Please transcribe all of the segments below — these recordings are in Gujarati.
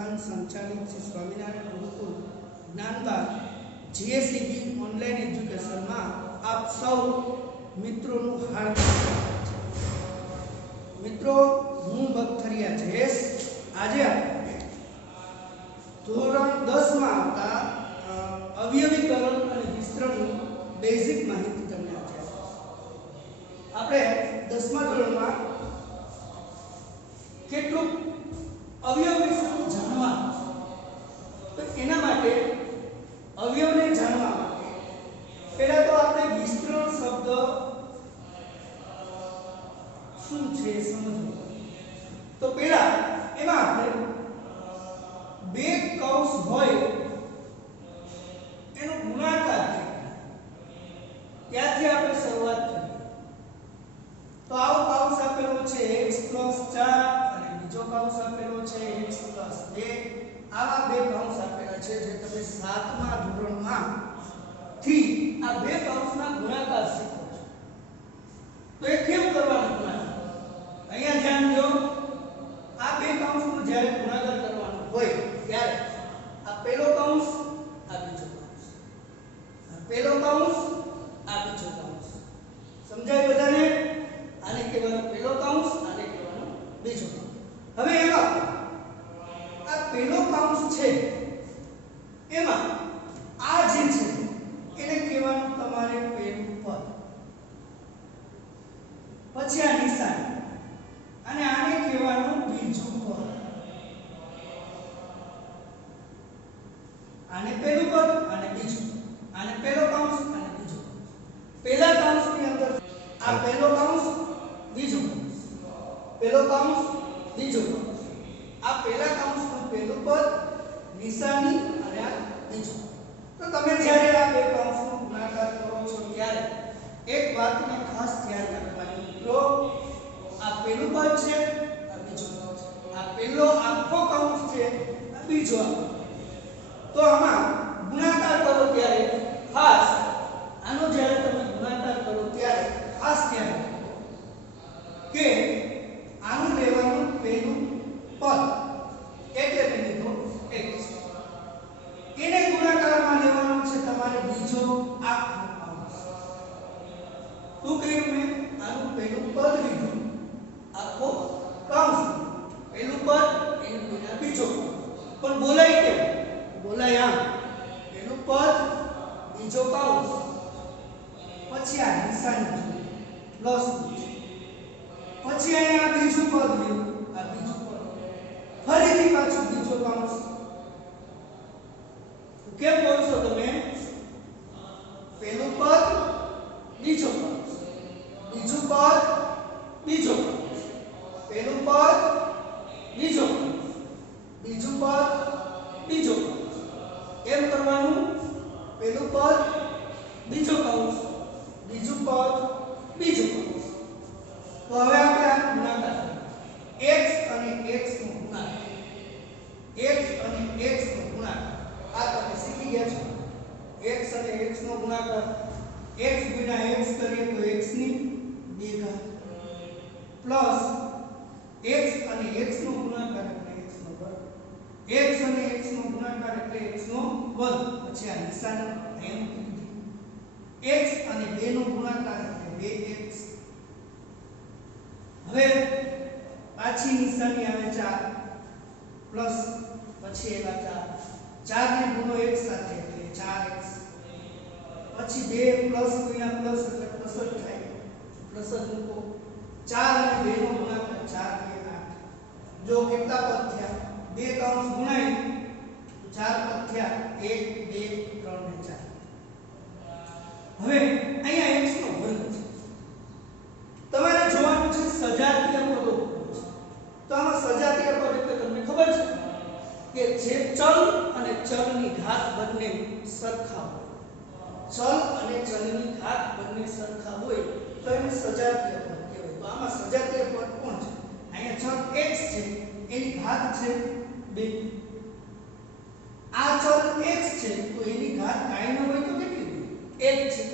સંસ્થાન સંચાલિત શ્રી સ્વામિનારાયણ ગુરુકુળ જ્ઞાનબાગ જીએસઈબી ઓનલાઈન એજ્યુકેશનમાં આપ સૌ મિત્રોનું હાર્દિક સ્વાગત છે। મિત્રો, હું બખતરિયા જયેશ આજે આપણે ધોરણ 10 માં આવતા અવયવીકરણ અને વિસ્તરણની બેઝિક માહિતી તમને આપીશું। આપણે 10મા ધોરણમાં કેટલું અવયવ વિશે જાણવાનું છે, તો એના માટે અવયવને જાણવા માટે પહેલા તો આપણે વિસ્તરણ શબ્દ શું છે સમજવું। તો પહેલા એમાં આપણે બે કૌંસ હોય એનો ગુણાકાર ત્યાંથી આપણે શરૂઆત કરીએ। તો આવો કૌંસ આપેલો છે x + 4 અને બીજો કૌંસ આપેલો છે x + 2। આવા બે કૌંસ આપેલા છે જે તમે 7મા ધોરણમાં થી આ બે કૌંસના ગુણાકાર શીખો છો। તો એ કેમ કરવાનો ગુણાકાર? અહીંયા ધ્યાન દો, આ બે કૌંસનો જ્યારે ગુણાકાર કરવાનો હોય ત્યારે આ પહેલો કૌંસ આ બીજો કૌંસ, આ પહેલો કૌંસ આ બીજો કૌંસ, સમજાય બધાને? આને કહેવાનો પહેલો કૌંસ, આને કહેવાનો બીજો કૌંસ। હવે એમાં આ પહેલો કૌંસ છે એમાં આ જે છે એને કહેવાનું તમારે પહેલું પદ, પછી આ નિશાન અને આને કહેવાનું બીજું પદ। આને પહેલું પદ અને બીજું, આને પહેલો કૌંસ અને બીજો કૌંસ। પહેલા કૌંસની અંદર આ પહેલો કૌંસ બીજો કૌંસ, પહેલો કૌંસ બીજો કૌંસ, આ પહેલા કૌંસનું પહેલું પદ, નિશાની અને આ બીજું। તો તમે જ્યારે આ બે કૌંસનો ગુણાકાર કરો છો ત્યારે એક વાતને ખાસ ધ્યાન રાખવાની મિત્રો, આ પહેલું પદ છે, આ બીજું પદ છે, આ પહેલો આખો કૌંસ છે, આ બીજો આખો। તો આમાં ગુણાકાર કરો ત્યારે ખાસ આનો જ્યારે તમે ગુણાકાર કરો ત્યારે ખાસ ધ્યાન રાખો કે આનું લેવાનું પહેલું પદ એટલે મેં લીધો x, એને ગુણાકારમાં લેવાનું છે તમારે બીજો આખો કૌંસ। શું કહ્યું મેં? આનું પહેલું પદ લીધું, આખો કૌંસ, પહેલું પદ એનું વિના બીજો કૌંસ। પણ બોલાય કેમ? બોલાય આમ, પહેલું પદ બીજો કૌંસ પછી આ નિશાની પ્લસ, પછી અહીંયા બીજું પદ લ્યો, આ બીજું પદ, ફરીથી પાછું બીજો કૌંસ। કેમ બોલશો તમે? પહેલું પદ બીજો કૌંસ, બીજું પદ બીજો કૌંસ, પહેલું પદ બીજો કૌંસ, બીજું પદ બીજો કૌંસ, એમ કરવાનું। પહેલું પદ બીજો કૌંસ, બીજું પદ બીજો કૌંસ। તો હવે આપણે આ ગુણાકાર x અને x નો ગુણાકાર, x અને x નો ગુણાકાર આ તમે શીખી ગયા છો। x અને x નો ગુણાકાર, x ગુણ્યા x કરીએ તો x ની 2 ઘાત પ્લસ x અને x નો ગુણાકાર એટલે x નો વર્ગ, x અને x નો ગુણાકાર એટલે x નો વર્ગ, પછી આ નિશાન એમ કીધી, x અને 2 નો ગુણાકાર એટલે 2x। હવે પાછી નિશાની આવે 4 પ્લસ પછી એવા 4 ને ગુણો x સાથે એટલે 4x, પછી 2 પ્લસ ગુણ્યા પ્લસ એટલે પ્લસ જ થાય, પ્લસ જ મૂકો। 4 અને 2 નો ગુણાકાર 4 2 8, જો કેટલા પદ થયા? બે કૌંસ ગુણાય તો 4 પદ થયા, 1 2 3 ને 4। હવે અહીંયા x નો વર્ગ છે, તમારે જોવાનું છે સજાતીય પદો છે। તો આમાં સજાતીય પદ એટલે તમને ખબર છે કે જે ચલ અને ચલની ઘાત બંને સરખા હોય, ચલ અને ચલની ઘાત બંને સરખા હોય તો એને સજાતીય પદ કહેવાય। તો આમાં સજાતીય પદ કોણ છે? અહીંયા ચલ x છે, એની ઘાત છે 2, આ ચલ x છે તો એની ઘાત કાંઈ ન હોય તો કેટલી હોય? 1 છે।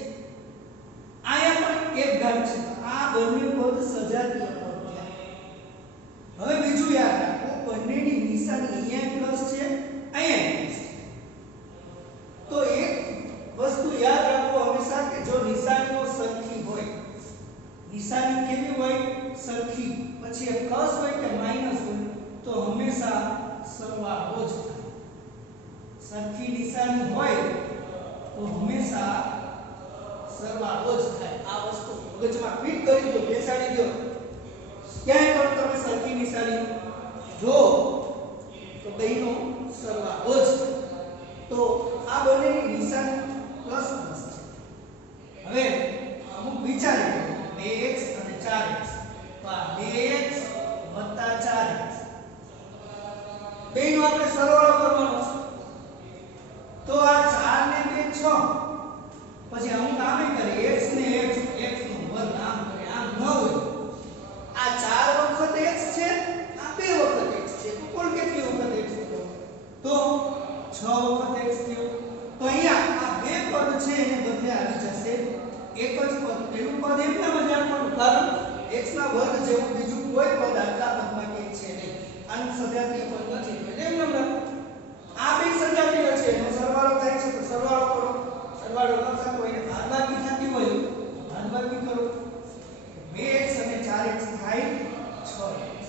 આયા પણ 1 ઘાત છે, આ બંને પદ સજાતીય પદ થયા। હવે બીજું યાદ રાખો, બંનેની નિશાની અહીંયા પ્લસ પછી એ પ્લસ હોય કે માઈનસ હોય તો હંમેશા સરવાળો જ થાય. સરખી નિશાની હોય તો હંમેશા સરવાળો જ થાય. આ વસ્તુ મગજમાં ફિટ કરી દો, બેસાડી દો. ક્યાંય પણ તમે સરખી નિશાની જો તો બેનો સરવાળો જ થાય. તો આ બંનેની નિશાની પ્લસ પ્લસ છે. હવે અમુક વિચારી લો 2x અને 4x. તો આ 2x 4x બેનો આપણે સરવાળો કરવાનો છે. તો આ 4 ને 2 6. પછી અમુક આમે કરે x ને x નો વર્ગ આમ કરે, આમ ન હોય. આ 4 વખત x છે, આ 2 વખત x છે. તો કુલ કેટલી વખત x થયો? તો 6 વખત x થયો. તો અહીંયા આ બે પદ છે એને બદલે આવી જશે એક જ પદ. પેલું પદ એમનામ જ રાખવાનું, કારણ x ના વર્ગ જેવું બીજું કોઈ પદ આટલા પદમાં કે છે નહીં. આનું સજાતીય પદ નથી એટલે એમનામ રાખો. આ બે સજાતીય છે, એનો સરવાળો થાય છે તો સરવાળો કરો. સરવાળો ન થતો હોય ને બાદબાકી થતી હોય તો બાદબાકી કરો. 2x અને 4x થાય 6x.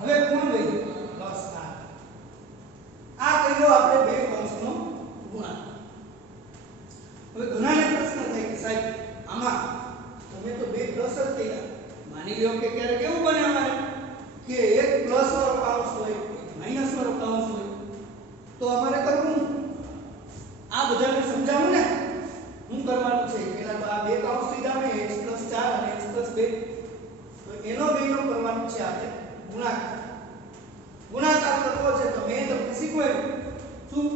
હવે કુલ વેલ્યુ પ્લસ 8. આ કર્યો આપણે બે કૌંસનો ગુણાકાર. હવે ઘણાને પ્રશ્ન થાય કે સાહેબ આમાં તમે તો બે પ્લસ જ કર્યા. માની લ્યો કે ક્યારેક કેવું બને અમારે કે એક પ્લસ વાળો કૌંસ હોય, એક માઈનસ વાળો કૌંસ હોય. તો અમારે કરવું આ બધાને સમજાવું ને શું કરવાનું છે. પહેલા તો આ બે કૌંસ લીધા મેં x 4 અને x 2. તો એનો બેનો કરવાનું છે આપણે ગુણાકાર. ગુણાકાર કરવો છે તો મેં તમને શીખવાડ્યું શું?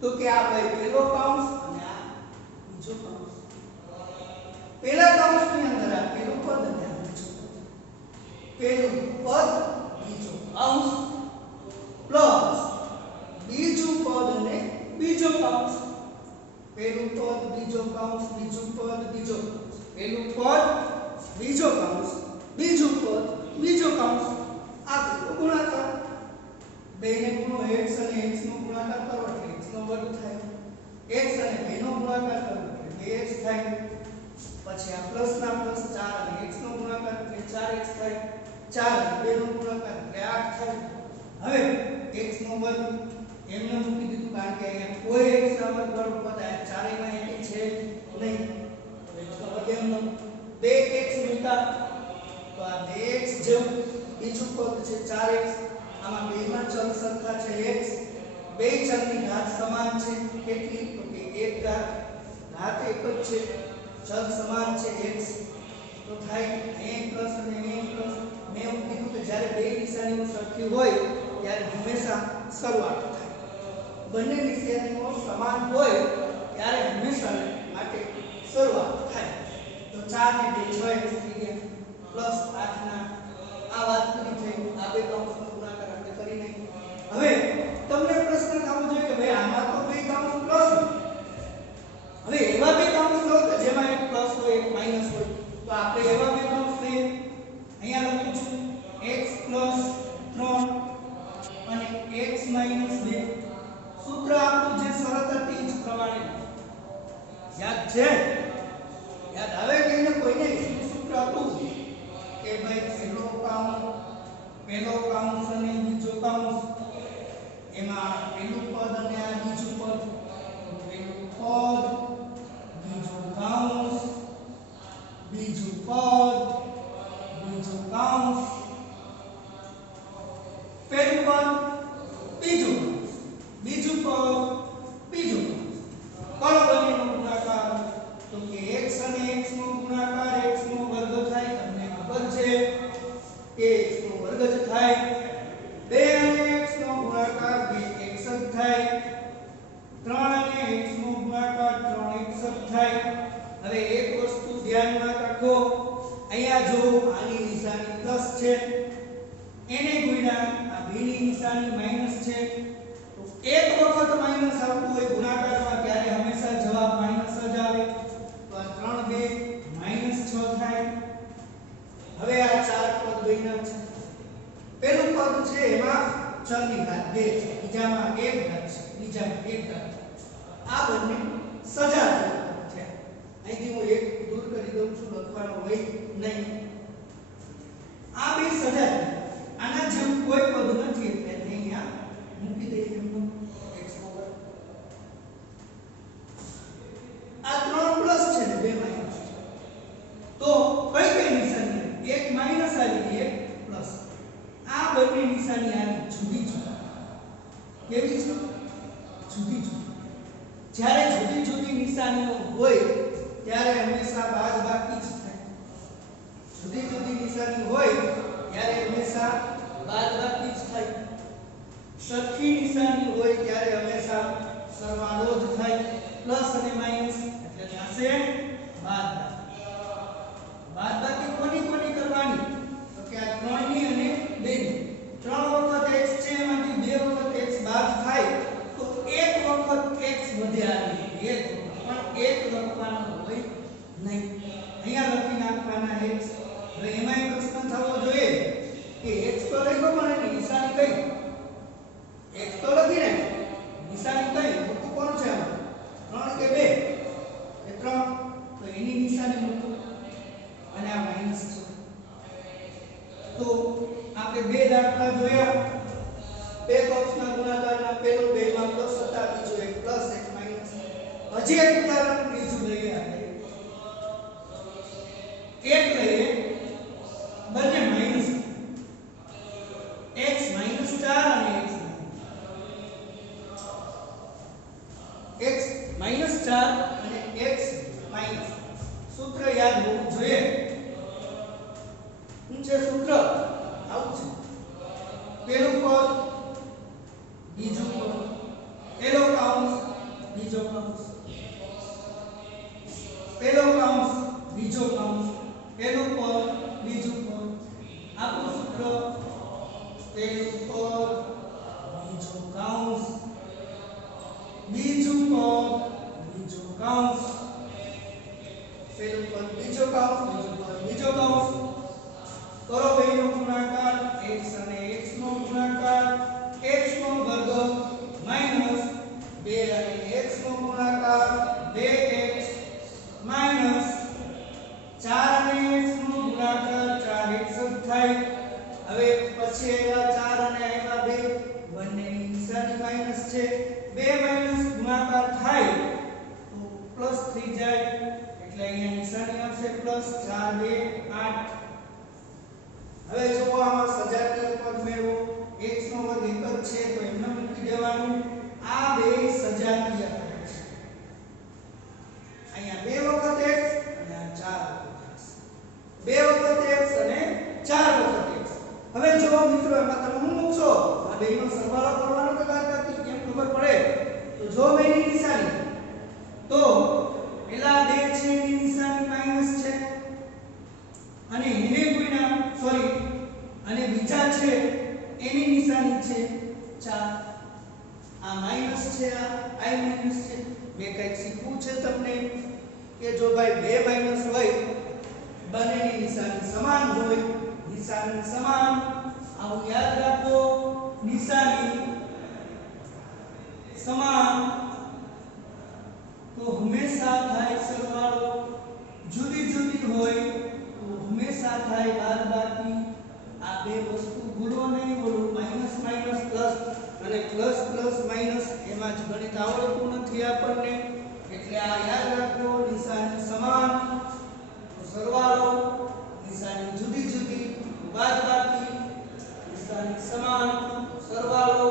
તો કે આ ભાઈ પહેલો કૌંસ અને આ બીજો કૌંસ. પહેલા કૌંસની અંદર આ પહેલું પદ અને આ બીજું પદ. પહેલું પદ બીજો કૌંસ પ્લસ બીજું પદ અને બીજો કૌંસ. પહેલું પદ બીજો કૌંસ બીજું પદ બીજો કૌંસ. પહેલું પદ બીજો કૌંસ બીજું પદ બીજો કૌંસ. આ થયો ગુણાકાર. બેને ગુણો x અને x નો ગુણાકાર કરો એટલે x નો વર્ગ થાય. x અને 2 નો ગુણાકાર કરો એટલે 2x થાય. પછી આ પ્લસ ના પ્લસ 4 અને x નો ગુણાકાર એટલે 4x થાય. 4 અને 2 નો ગુણાકાર એટલે 8 થાય. હવે x નો વર્ગ એમને મૂકી દીધું કારણ કે અહીંયા કોઈ x ના વર્ગ વાળું પદ આ ચારેયમાં એક છે નહીં. તો x નો વર્ગ એમનો 2x મૂકા તો આ 2x જેવું બીજું પદ છે 4x. આમાં બેમાં ચલ સરખા છે x. બે ચલની ઘાત સમાન છે. કેટલી? તો કે 1 ઘાત. ઘાત એક જ છે, ચલ સમાન છે x. તો થાય a પ્લસ અને a પ્લસ. મેં એવું કીધું કે જ્યારે બે નિશાનીઓ સરખી હોય ત્યારે હંમેશા સરવાળો થાય. બંને નિશાનીઓ સમાન હોય ત્યારે હંમેશા માટે સરવાળો થાય. તો 4 ને 2 6x થઈ ગયા પ્લસ 8 ના આ વાત પૂરી થઈ. આ બે કૌંસનો ગુણાકાર આપણે કરી નાખ્યો. હવે તમને પ્રશ્ન થવો જોઈએ કે ભાઈ આમાં તો બે કૌંસ પ્લસ. હવે એવા બે કૌંસ લો કે જેમાં એક પ્લસ હોય એક માઈનસ હોય. તો આપણે એવા બે કૌંસ લઈએ. અહીંયા લખું છું x 3 અને x 2. સૂત્ર આપણું જે શરત હતી જ પ્રમાણે યાદ છે? યાદ આવે કે એને કોઈને સૂત્ર હતું કે ભાઈ પહેલો કૌંસ અને બીજો કૌંસ. એમાં પહેલું પદ અને આ બીજું પદ. પહેલું પદ બીજું કૌંસ બીજું પદ બીજું કૌંસ. પહેલું પદ બીજું કૌંસ બીજું પદ બીજું કૌંસ. કરો બંનેનો ગુણાકાર. તો કે x અને x નો ગુણાકાર x નો વર્ગ થાય. તમને ખબર છે કે x નો વર્ગ જ થાય. 2 અને x નો ગુણાકાર 2x જ થાય. 3 અને x નો ગુણાકાર 3x જ થાય. હવે એક વસ્તુ ધ્યાનમાં રાખો. અહીંયા જો આની નિશાની પ્લસ છે એને ગુણ્યા આ b ની નિશાની માઈનસ છે. તો એક વખત માઈનસ આવતું હોય ગુણાકારમાં ત્યારે હંમેશા જવાબ માઈનસ જ આવે. તો આ 3 2 -6 થાય. હવે આ ચાર પદ બન્યા છે. પહેલું પદ છે એમાં ચલની ઘાત 2 છે, બીજામાં 1 ઘાત છે, બીજામાં 1 ઘાત. આ બંને સજાતીય છે. અહીંથી હું એક દૂર કરી દઉં છું, લખવાનો હોય નહીં. આ તો કઈ કઈ નિશાની એક માઈનસ આવી એક પ્લસ આ બંને નિશાની આવી જુદી જુદી કેવી છે જુદી જુદી જ્યારે જુદી જુદી નિશાનીઓ હોય ત્યારે હંમેશા બાદબાકી જ થાય જુદી જુદી નિશાની હોય ત્યારે હંમેશા બાદબાકી જ થાય સરખી નિશાની હોય ત્યારે હંમેશા સરવાળો જ થાય પ્લસ અને માઈનસ એટલે થશે બાદબાકી કોની કોની કરવાની તો કે આ 3 ની અને 2 ની 3 વખત x છે એમાંથી 2 વખત x બાદ થાય તો એક વખત x વધે આવી એક પણ એક લખવાનો હોય નહીં અહીંયા લખી નાખવાના x હવે એમાં એક પ્રશ્ન થવો જોઈએ કે x તો લખ્યો પણ એની નિશાની કઈ x તો લખી ને નિશાની કઈ મૂકવું કોણ છે આમાં 3 કે 2 એ 3 તો એની નિશાની મૂકવું અને આ માઈનસ છે તો આપણે બે દાખલા જોયા બે કૌંસના ગુણાકારના પહેલો બે માં પ્લસ હતા બીજો એક પ્લસ એક માઈનસ હજી એક ઉદાહરણ બીજું લઈએ આપણે એક લઈએ બંને માઈનસ x - 4 અને x - 4 અને x માઈનસ સૂત્ર યાદ હોવું જોઈએ શું છે સૂત્ર આવું છે પહેલું પદ બીજું પદ પહેલો કૌંસ બીજો કૌંસ પહેલો કૌંસ બીજો કૌંસ પહેલું પદ બીજું પદ આપણું સૂત્ર પહેલું પદ બીજું કૌંસ બીજું પદ બીજો કૌંસ પહેલું પદ બીજો કૌંસ બીજું પદ બીજો કૌંસ કરો બેનો ગુણાકાર x અને x નો ગુણાકાર x નો વર્ગ માઈનસ 2 અને x નો ગુણાકાર 2x માઈનસ 4 અને x નો ગુણાકાર 4x જ થાય હવે પછી આવ્યા 4 અને આવ્યા 2 બંનેની નિશાની માઈનસ છે 2 માઈનસ ગુણાકાર થાય તો પ્લસ થઈ જાય એટલે અહીંયા નિશાની આવશે પ્લસ 4 2 8 હવે જો આમાં સજાતીય પદ મેળવો x નો વર્ગ એક જ છે તો એમને મૂકી દેવાનું આ બે સજાતીય પદ છે અહીંયા 2 વખત x અને આ 4 વખત x 2 વખત x અને 4 વખત x હવે જો મિત્રો એમાં તમે શું મૂકશો આ બેનો સરવાળો કરવાનો કે બાદબાકી કેમ ખબર પડે તો જો બેની નિશાની તો પેલા 2 છે એની નિશાની માઈનસ છે અને એને ગુણ્યા સોરી અને બીજા છે એની નિશાની છે 4 આ માઈનસ છે આ i માઈનસ છે મે કંઈક શીખવું છે તમને કે જો ભાઈ 2 માઈનસ હોય બંનેની નિશાની સમાન હોય નિશાની સમાન આવું યાદ રાખો નિશાની સમાન તો હંમેશા થાય સરવાળો જુદી જુદી હોય તો હંમેશા થાય બાદબાકી આ બે વસ્તુ ભૂલો નહીં બોલો માઈનસ માઈનસ પ્લસ અને પ્લસ પ્લસ માઈનસ એમાં જ ગણિત આવડતું નથી આપણને એટલે આ યાદ રાખો નિશાની સમાન તો સરવાળો નિશાની જુદી જુદી બાદબાકી નિશાની સમાન સરવાળો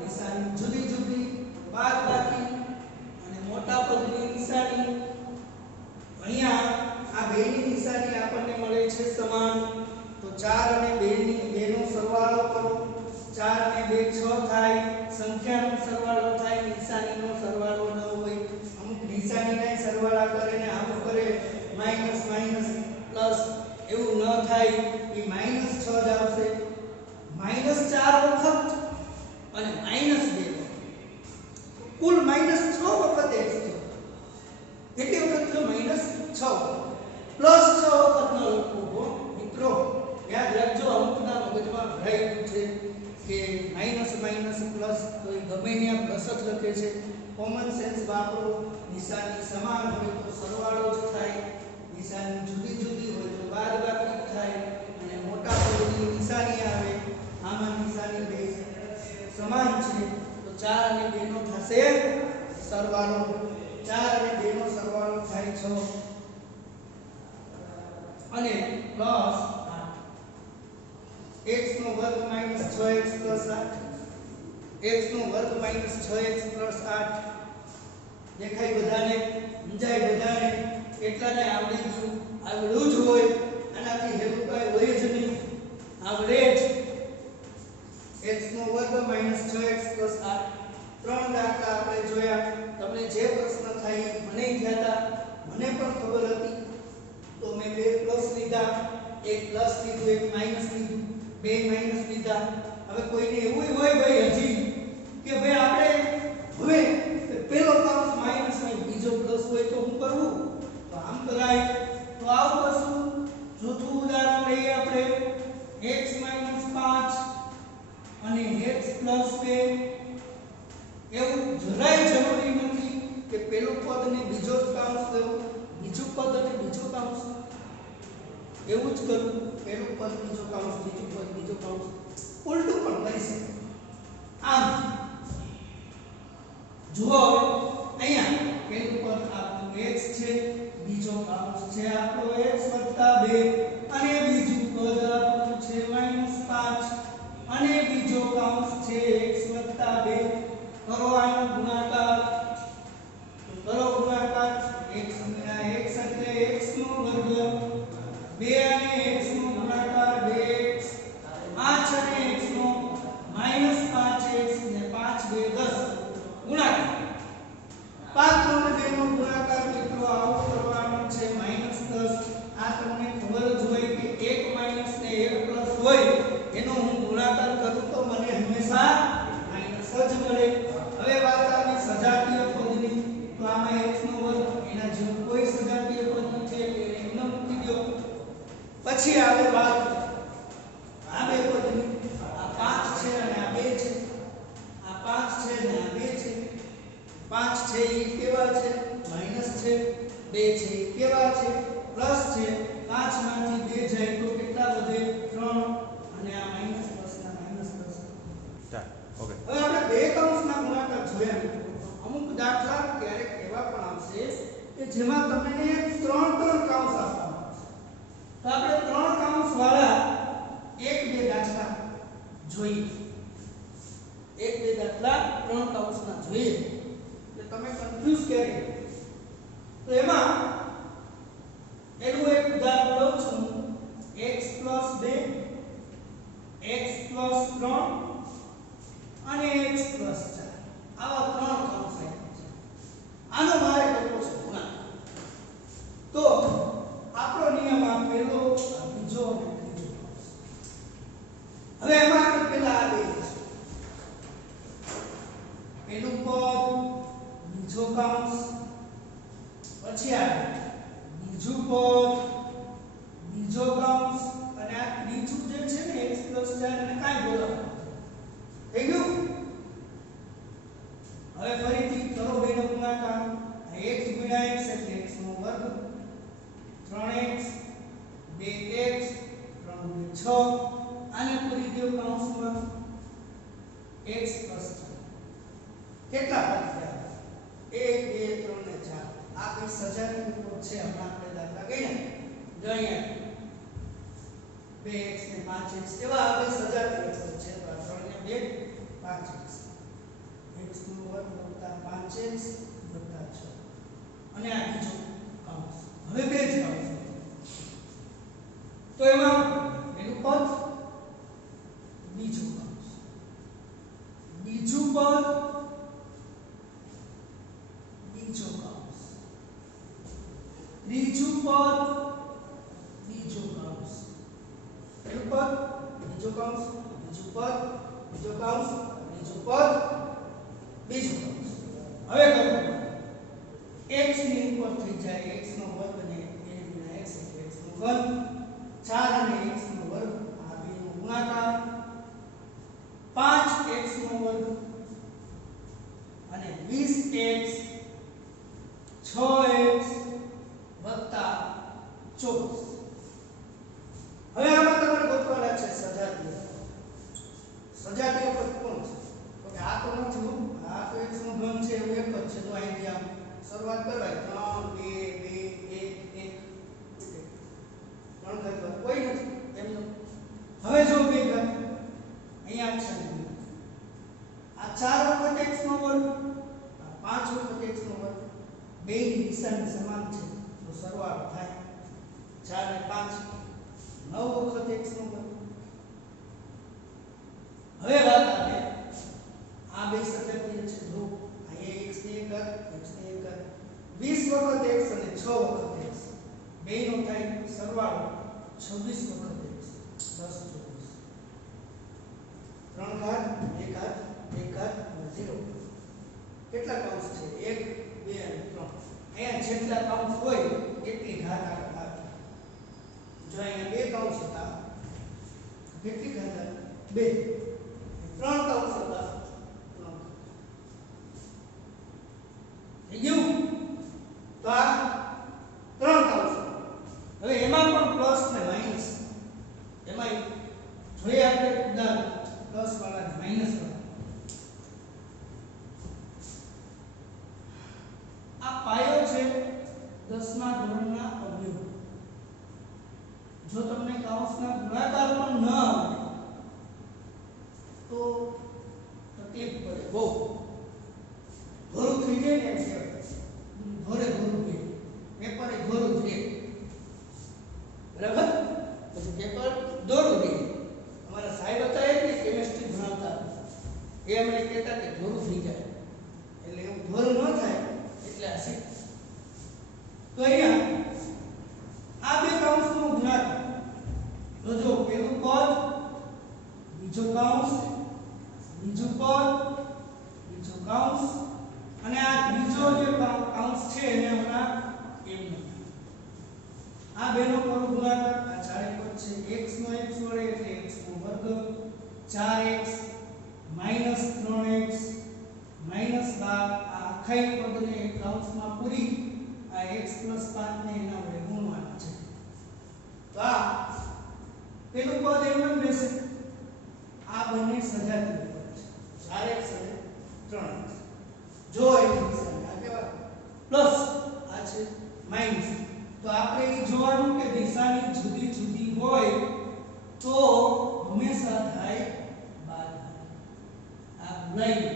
નિશાની જુદી જુદી બાદબાકી અને મોટા પદની નિશાની અહીંયા આ બેની નિશાની આપણને મળે છે સમાન તો 4 અને 2 નો સરવાળો કરો 4 અને 2 6 થાય સંખ્યાનો સરવાળો થાય નિશાનીનો સરવાળો ન હોય અમુક નિશાનીના સરવાળા કરે ને આમ કરે માઈનસ માઈનસ પ્લસ એવું ન થાય એ -6 જ આવશે -4 વખત અને -2 કુલ -6 વખત x થયો કેટલી વખત થયો -6 પ્લસ 6 વખત ન લખવું મિત્રો યાદ રાખજો અમુકના મગજમાં ભરાઈ ગયું છે કે માઈનસ માઈનસ પ્લસ તો એ ગમે ત્યાં પ્લસ જ લખે છે કોમન સેન્સ વાપરો નિશાની સમાન હોય તો સરવાળો જ થાય નિશાની જુદી જુદી હોય તો બાદબાકી થાય અને મોટા પદની નિશાની આવે આમાં નિશાની બે સમાન છે તો 4 અને 2 નો થશે સરવાળો 4 અને 2 નો સરવાળો થાય 6 અને પ્લસ 8 x નો વર્ગ માઈનસ 6x પ્લસ 8 x નો વર્ગ માઈનસ 6x પ્લસ 8 દેખાય બધાને સમજાય બધાને કેટલાને આવડી ગયું આવડું જ હોય આનાથી હેલું કાંઈ હોય જ નહીં આવડે જ x નો વર્ગ માઈનસ 6x પ્લસ 8 ત્રણ દાખલા આપણે જોયા તમને જે પ્રશ્ન થાય મને થયા હતા મને પણ ખબર હતી તો મેં બે પ્લસ લીધા એક પ્લસ લીધું એક માઈનસ લીધું બે માઈનસ લીધા હવે કોઈને એવું હોય ભાઈ હજી કે ભાઈ આપણે હવે પેલો કૌંસ માઈનસ માં બીજો પ્લસ હોય તો શું કરવું તો આમ કરાય તો આવું કરશું ચોથું ઉદાહરણ લઈએ આપણે x 5 અને x 2 એવું જરાય જરૂરી નથી કે પેલું પદ ને બીજો જ કૌંસ લેવો બીજું પદ અને બીજો કૌંસ એવું જ કરવું પેલું પદ બીજો કૌંસ બીજું પદ બીજો કૌંસ ઉલટું પણ કરી શકે આમ જુઓ અહીંયા પેલું પદ આપણું x છે બીજો કૌંસ છે આપણો x 2 અને બીજું પદ આપણું છે -5 અને બીજો કૌંસ છે x 2 કરો આનો ગુણાકાર કરો ગુણાકાર x એટલે x નો વર્ગ 2 અને x નો ગુણાકાર 2x 5 અને x નો -5x ને 5 2 10 ગુણાકાર 5 નો 2 નો ગુણાકાર મિત્રો આવો કરવાનો છે -10 આ તમને ખબર જ હોય કે 1 માઈનસ ને 1 પ્લસ હોય એનો હું ગુણાકાર કરું તો મને હંમેશા માઈનસ જ મળે હવે વાત આવી સજાતીય પદની તો આમાં x નો વર્ગ એના જેવું કોઈ સજાતીય પદ નથી એટલે એમને મૂકી દો પછી આવે વાત આ બે પદની આ 5 છે અને આ 2 છે આ 5 છે અને આ 2 છે 5 છે એ કેવા છે માઈનસ છે 2 છે એ કેવા છે પ્લસ છે 5 માંથી 2 જાય તો કેટલા વધે 3 અને આ માઈનસ પ્લસ ના માઈનસ પ્લસ ઓકે હવે આપણે બે કૌંસના ગુણાકાર જોયા અમુક દાખલા ક્યારેક એવા પણ આવશે કે જેમાં તમને ત્રણ કૌંસ આપવામાં આવશે તો આપણે ત્રણ કૌંસ વાળા એક બે દાખલા જોઈએ એક બે દાખલા ત્રણ કૌંસના જોઈએ એટલે તમે કન્ફ્યુઝ ક્યારે તો એમાં એનું એક ઉદાહરણ લઉં છું x 2 x 3 અને x 4 આવા ત્રણ કૌંસ આપ્યા છે આનો મારે કરવો છે ગુણાકાર તો આપણો નિયમ આ પહેલો આ બીજો અને ત્રીજો કૌંસ હવે એમાં આપણે પહેલા આ બે પહેલું પદ બીજો કૌંસ પછી આ બીજું પદ બીજો કૌંસ અને આ ત્રીજું જે છે ને x 4 અને કાઈ બોલાવવાનું થઈ ગયું હવે ફરીથી કરો બેનો ગુણાકાર x * x એટલે x નો વર્ગ 3x 2x 3 * 6 આને પૂરી દો કૌંસમાં x + 4 કેટલા પદ થયા 1 2 3 ને 4 આ કઈ સજાતીય પદ છે હમણાં આપણે દાખલા ગણ્યા જો અહીંયા 2x ને 5x એવા આપણે સજાતીય પદ છે તો આ 3 ને 2 5x x નો વર્ગ વત્તા 5x વત્તા 6 અને આ બીજો કૌંસ હવે બે જ કૌંસ તો એમાં પહેલું પદ બીજું કૌંસ બીજું પદ બીજો કૌંસ ત્રીજું પદ બીજો કૌંસ પહેલું પદ બીજો કૌંસ બીજું પદ બીજો કૌંસ બીજું પદ બીજું કૌંસ હવે કરો x ની ઉપર થઈ જાય x નો વર્ગ ને 2 * x એટલે x નો વર્ગ 4 અને x નો વર્ગ આ બે નો ગુણાકાર 5x નો વર્ગ અને 20x 6x વત્તા 24 હવે આમાં તમારે ગોતવાના છે સજાતીય પદ કોણ છે તો કે આ તો નથી આ તો x નો ઘન છે એવું એક જ છે તો અહીંથી આમ શરૂઆત કરવાય 3 2 2 1 1 3 સરવાળો 26 વખત x 10 24 3 ઘાત 1 ઘાત 1 ઘાત અને 0 કેટલા કૌંસ છે 1 2 અને 3 અહીંયા જેટલા કૌંસ હોય એટલી ઘાત આગળ આવે જો અહીંયા બે કૌંસ હતા કેટલી ઘાત આવે 2 ત્રણ કૌંસ હતા 3 થઈ ગયું તો આ ત્રણ કૌંસ હવે એમાં પણ પ્લસ ને માઈનસ એમાં જોઈએ આપણે ઉદાહરણ પ્લસ વાળા ને માઈનસ વાળા આ પાયો છે 10મા ધોરણના અવયવ જો તમને કૌંસના ગુણાકાર પણ ન આવડે તો તકલીફ પડે બહુ ઘોરું થઈ જાય ને એમ કહેવાય ઘોરે ઘોરું બે પેપરે ઘોરું જ રહે બરાબર પછી પેપર દોરું રહે અમારા સાહેબ હતા એ કેમિસ્ટ્રી ભણાવતા એ અમને કહેતા કે ઘોરું થઈ જાય એટલે એવું ઘોરું ન થાય એટલે આ શીખ તો અહીંયા આ બે કૌંસનો ગુણાકાર જો પેલું પદ બીજો કૌંસ બીજું પદ બીજો કૌંસ અને આ ત્રીજો જે કૌંસ છે એને હમણાં એમ નથી આ બેનો પર ગુણાકાર આ ચારે પદ છે x નો x વડે એટલે x નો વર્ગ 4x 3x 12 આ આખા પદને કૌંસમાં પૂરી આ x 5 ને એના વડે ગુણવાના છે તો આ પેલું પદ એમ જ રહેશે આ બંને સજાતીય પદ છે 4x અને 3x જો એની નિશાની આ કેવા પ્લસ આ છે માઈનસ તો આપણે એ જોવાનું કે નિશાની જુદી જુદી હોય તો હંમેશા થાય બાદબાકી આ ભૂલાઈ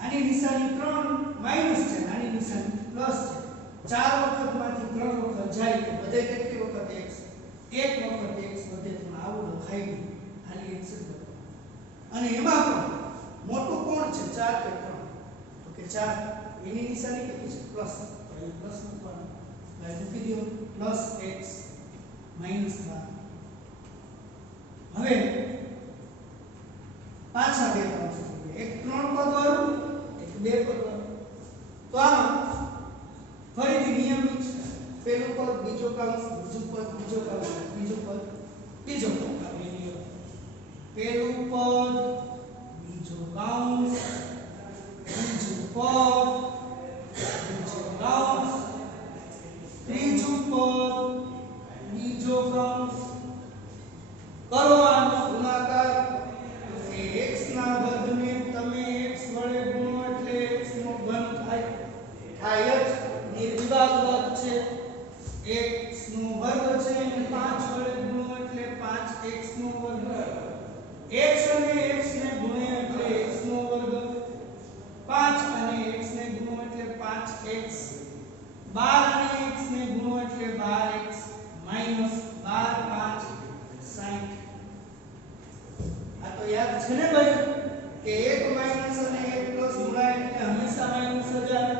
આની નિશાની 3 માઈનસ છે આની નિશાની પ્લસ છે 4 વખતમાંથી 3 વખત જાય તો બધે કેટલી વખત x એક વખત x વધે તો આવું લખાઈ ગયું ખાલી x જ લખો અને એમાં પણ મોટું કોણ છે 4 કે 3 તો કે 4 એની નિશાની કેટલી છે પ્લસ તો અહીં પ્લસ મૂકવાનું એટલે મૂકી દો પ્લસ x માઈનસ 12 હવે પાછા બે કૌંસ એક 3 પદ વાળું એક 2 પદ વાળું તો આમાં ફરીથી નિયમિત પેલું પદ બીજો કૌંસ બીજું પદ બીજો કૌંસ બીજું પદ બીજો કૌંસ પેલું પદ બીજો કૌંસ બીજું પદ બીજો કૌંસ ત્રીજું પદ બીજો કૌંસ કરો આનો ગુણાકાર એ x ના વર્ગને તમે x વડે ગુણો એટલે x નો ઘન થાય થાય જ નિર્વિવાદ વર્ગ છે x નો વર્ગ છે અને 5 વડે ગુણો એટલે 5x નો વર્ગ x અને x ને ગુણે એટલે x નો વર્ગ 5 અને x ને ગુણો એટલે 5x 12 અને x ને ગુણો એટલે 12x માઈનસ 12 5 60 આ તો યાદ છે ને ભાઈ કે 1 માઈનસ અને 1 પ્લસ ગુણાય એટલે હંમેશા માઈનસ જ આવે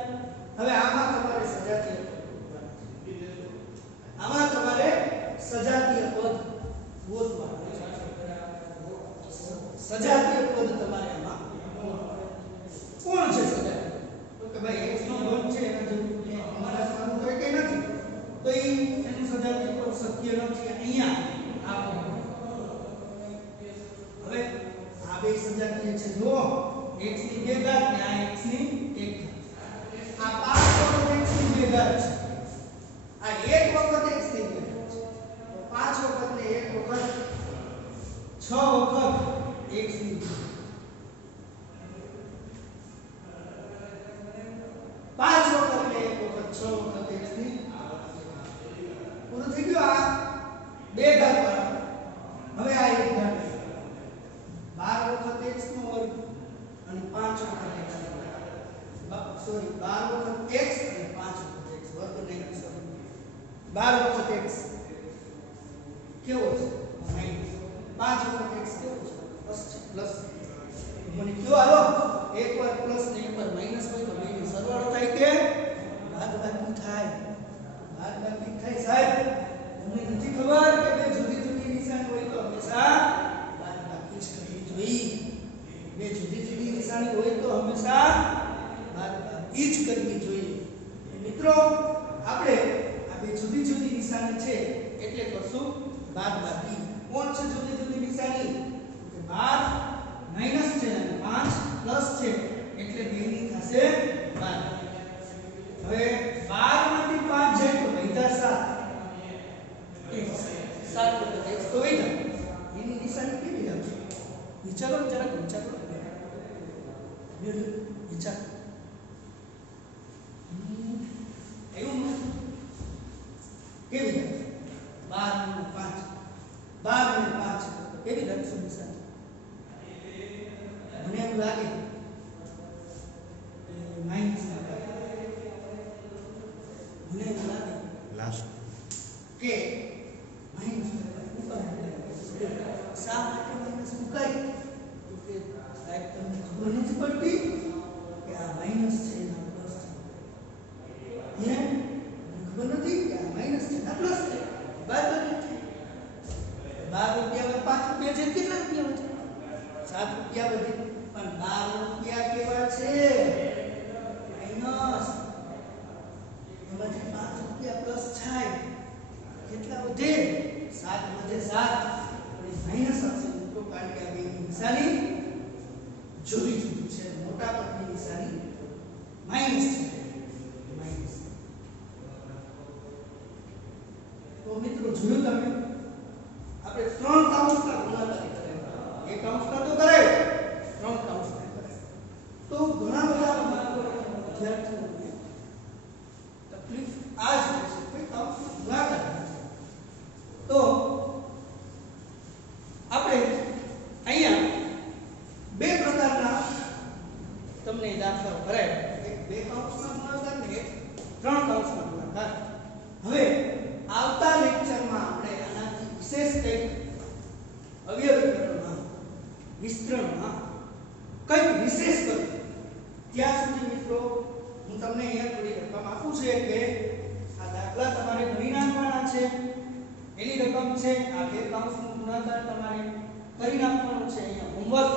હવે આમાં તમારે સજાતીય પદ ગોતવાનું સજાતીય પદ તમારે આમાં કોણ છે સજાતીય તો કે ભાઈ x નો ઘન છે એના જેવું અમારા સામું તો કઈ નથી તો એનું સજાતીય પદ શક્ય નથી અહીંયા આ હવે આ બે સજાતીય છે જો x ની 2 ઘાત ને આ x ની 1 ઘાત આ 5 વખત x ની 2 ઘાત છે આ 1 વખત x ની 2 ઘાત છે તો 5 વખત ને 1 વખત 6 વખત x ની 2 5 વખત ને 1 વખત 6 વખત x ની પૂરું થઈ ગયું આ 2 ઘાત વાળા હવે આ 1 ઘાત 12 વખત x નો વર્ગ અને 5 વખત x સોરી 12 વખત x અને 5 વખત x વર્ગ નહીં સોરી 12 વખત x કેવો છે માઈનસ 5 વખત x કેવો છે પ્લસ મને કયો હાલો એક વાર પ્લસ ને એક વાર માઈનસ હોય તો બેનો સરવાળો થાય કે બાદબાકી થાય બાદબાકી થાય સાહેબ. તમને નથી ખબર કે બે જુદી જુદી નિશાની હોય તો હંમેશા બાદબાકી જ કરવી જોઈએ. બે જુદી જુદી નિશાની હોય તો હંમેશા બાદબાકી જ કરવી જોઈએ. મિત્રો આપણે આ બે જુદી જુદી નિશાની છે એટલે કરશું બાદબાકી. કોણ છે જુદી જુદી નિશાની? કે 12 માઈનસ છે અને 5 પ્લસ છે એટલે બેની થશે બાદબાકી. હવે 12 માંથી 5 જાય તો વધ્યા 7 વખત x તો વધ્યા. એની નિશાની કેવી આવશે? વિચારો જરાક વિચારો. વિચાર એવું કેવી રીતે 12 ને 5 કેવી લખશું નિશાની? મને એવું લાગે માઈનસ મને એવું લાગે લાસ્ટ કે માઈનસ શા માટે માઈનસ મુકાય? તો કે સાહેબ તમને ખબર નથી પડતી કે આ માઈનસ છે ના પ્લસ છે. હે ખબર નથી કે આ માઈનસ છે ના પ્લસ છે. બાદબાકી છે. 12 રૂપિયા 5 રૂપિયા છે. કેટલા રૂપિયા વધે? 7 રૂપિયા વધે. પણ 12 રૂપિયા કેવા છે? માઈનસ. એમાંથી 5 રૂપિયા પ્લસ થાય. કેટલા વધે? 7 વધે. 7 માઈનસ આવશે મિત્રો, કારણ કે આ બેની નિશાની જુદી જુદી છે. મોટા પદની નિશાની માઈનસ છે. માઈનસ. તો મિત્રો જોયું તમે, આપણે 3 કાઉન્સના ગુણાકાર કરેલા. એક કાઉન્સના તો કરે, 3 કાઉન્સના કરે. તો ઘણા બધા વિદ્યાર્થીઓને તકલીફ આ જ હોય છે કે કાઉન્સના ગુણાકાર કરે. તો આપણે અહીંયા બે પ્રકારના તમને દાખલાઓ કરાય. એક 2 કાઉન્સના ગુણાકાર ને એક 3 કાઉન્સના ગુણાકાર. હવે આવતા લેક્ચરમાં આપણે આનાથી વિશેષ કંઈક અવયવીકરણમાં વિસ્તરણમાં કંઈક વિશેષ કરીએ. ત્યાં સુધી મિત્રો હું તમને અહીંયા થોડી રકમ આપું છું કે આ દાખલા તમારે કરી નાખવાના છે. એની રકમ છે આ 2 કાઉન્સનો ગુણાકાર તમારે કરી નાખવાનો છે. અહીંયા હોમવર્ક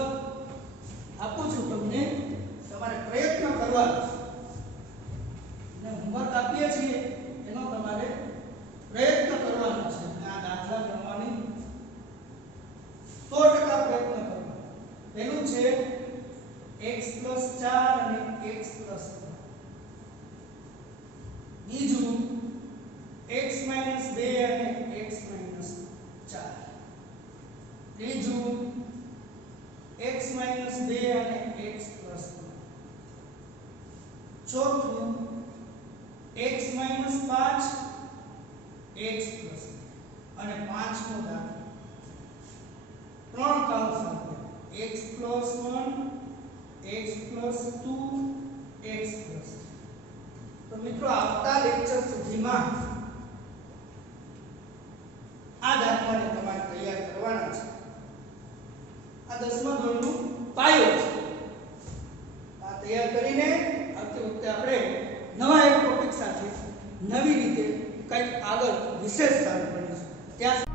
આપું છું તમને, તમારે પ્રયત્ન કરવાનો છે. અને હોમવર્ક આપીએ છીએ એનો તમારે પ્રયત્ન કરવાનો છે. આ દાખલા કરવાની 100% પ્રયત્ન કરવાનો. પહેલું છે x 4 અને x 3. બીજું x - 2 અને x - 4. ત્રીજું x - 2 અને x + 3. ચોથું x - 5 x + 3. અને પાંચમો દાખલો 3 કાઉન્સ આપે x + 1 x + 2 x + 3. તો મિત્રો આવતા લેક્ચર સુધીમાં આ દાખલાને તમારે તૈયાર કરવાના છે. આ 10મા ધોરણનું પાયો છે. આ તૈયાર કરીને આવતી વખતે આપણે નવા એક ટોપિક સાથે નવી રીતે કંઈક આગળ વિશેષ કાર્ય કરીશું. ત્યાં